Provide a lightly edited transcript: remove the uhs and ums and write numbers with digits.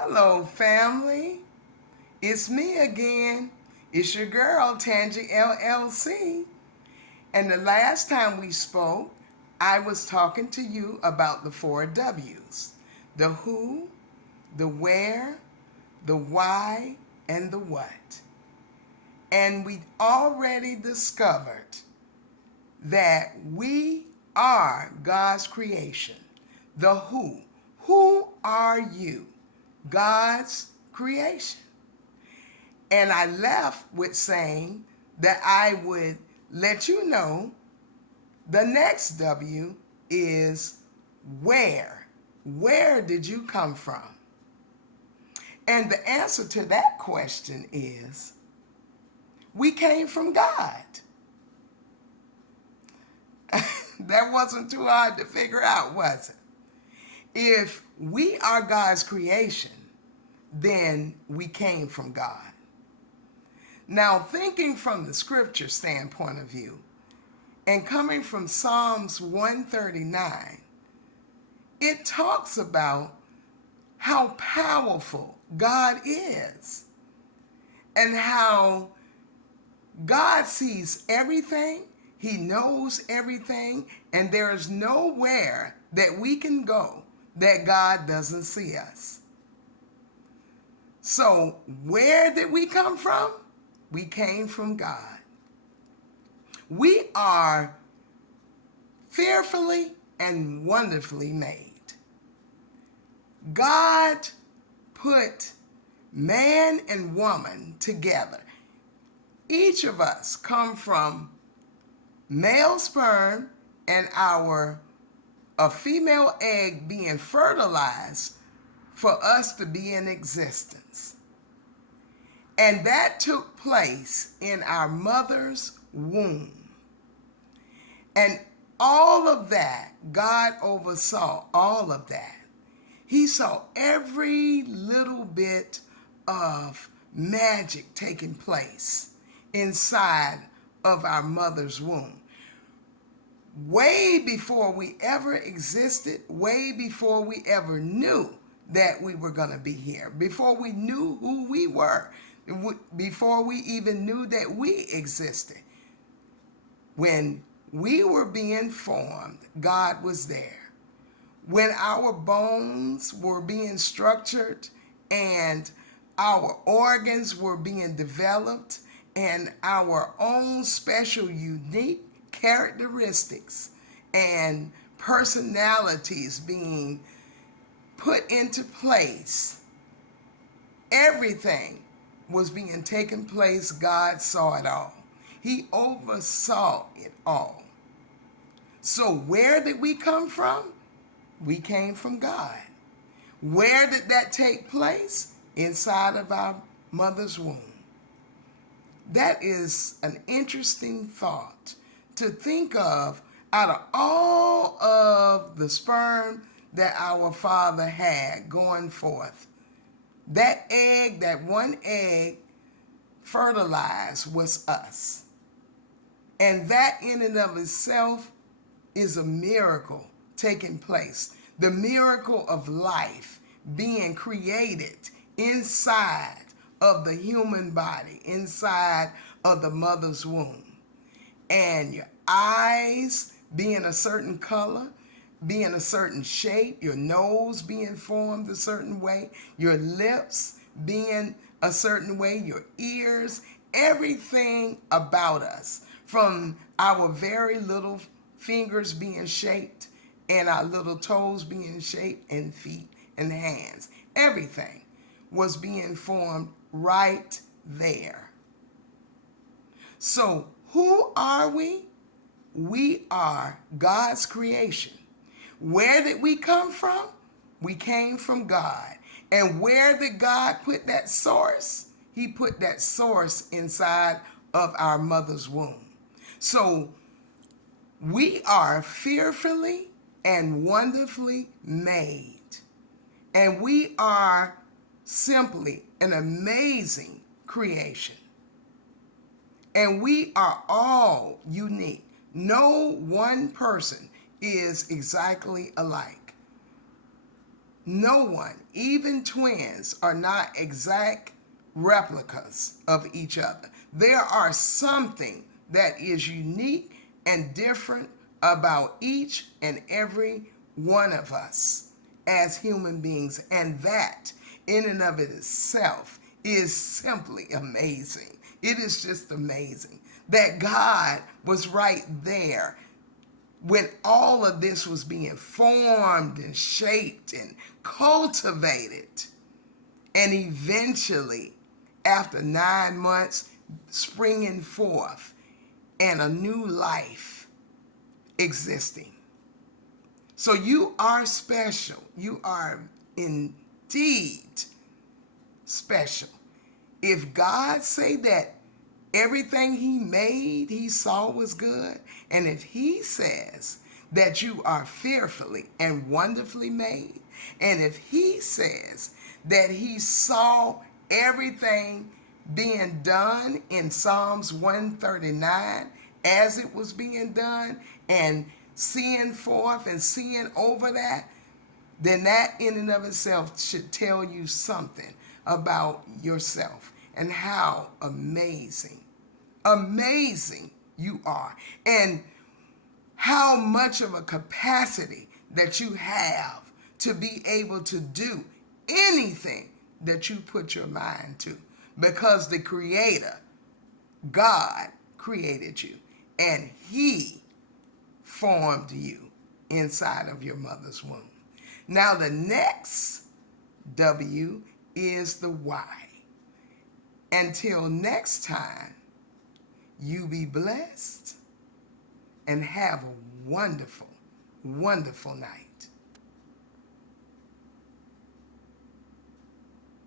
Hello, family. It's me again. It's your girl, Tangi LLC. And the last time we spoke, I was talking to you about the four W's: the who, the where, the why, and the what. And we already discovered that we are God's creation. The who. Who are you? God's creation. And I left with saying that I would let you know the next W is where. Where did you come from? And the answer to that question is we came from God. That wasn't too hard to figure out, was it? If we are God's creation, then we came from God. Now, thinking from the scripture standpoint of view and coming from Psalms 139, it talks about how powerful God is and how God sees everything, He knows everything, and there is nowhere that we can go that God doesn't see us. So, where did we come from? We came from God. We are fearfully and wonderfully made. God put man and woman together. Each of us come from male sperm and a female egg being fertilized for us to be in existence. And that took place in our mother's womb. And all of that, God oversaw all of that. He saw every little bit of magic taking place inside of our mother's womb. Way before we ever existed, way before we ever knew that we were going to be here, before we knew who we were, before we even knew that we existed. When we were being formed, God was there. When our bones were being structured and our organs were being developed and our own special unique characteristics and personalities being put into place, everything was being taken place. God saw it all. He oversaw it all. So where did we come from? We came from God. Where did that take place? Inside of our mother's womb. That is an interesting thought to think of. Out of all of the sperm that our Father had going forth, that egg, that one egg fertilized was us. And that in and of itself is a miracle taking place. The miracle of life being created inside of the human body, inside of the mother's womb. And your eyes being a certain color, being a certain shape, your nose being formed a certain way, your lips being a certain way, your ears, everything about us, from our very little fingers being shaped and our little toes being shaped and feet and hands. Everything was being formed right there. So who are we? We are God's creation. Where did we come from? We came from God. And where did God put that source? He put that source inside of our mother's womb. So we are fearfully and wonderfully made. And we are simply an amazing creation. And we are all unique. No one person is exactly alike. No one, even twins, are not exact replicas of each other. There are something that is unique and different about each and every one of us as human beings, and that in and of itself is simply amazing. It is just amazing that God was right there when all of this was being formed and shaped and cultivated. And eventually, after 9 months, springing forth and a new life existing. So you are special. You are indeed special. If God say that everything he made, he saw was good, and if he says that you are fearfully and wonderfully made, and if he says that he saw everything being done in Psalms 139 as it was being done, and seeing forth and seeing over that, then that in and of itself should tell you something about yourself and how amazing you are, and how much of a capacity that you have to be able to do anything that you put your mind to, because the Creator, God, created you, and he formed you inside of your mother's womb. Now the next W is the Y. Until next time, you be blessed and have a wonderful, wonderful night.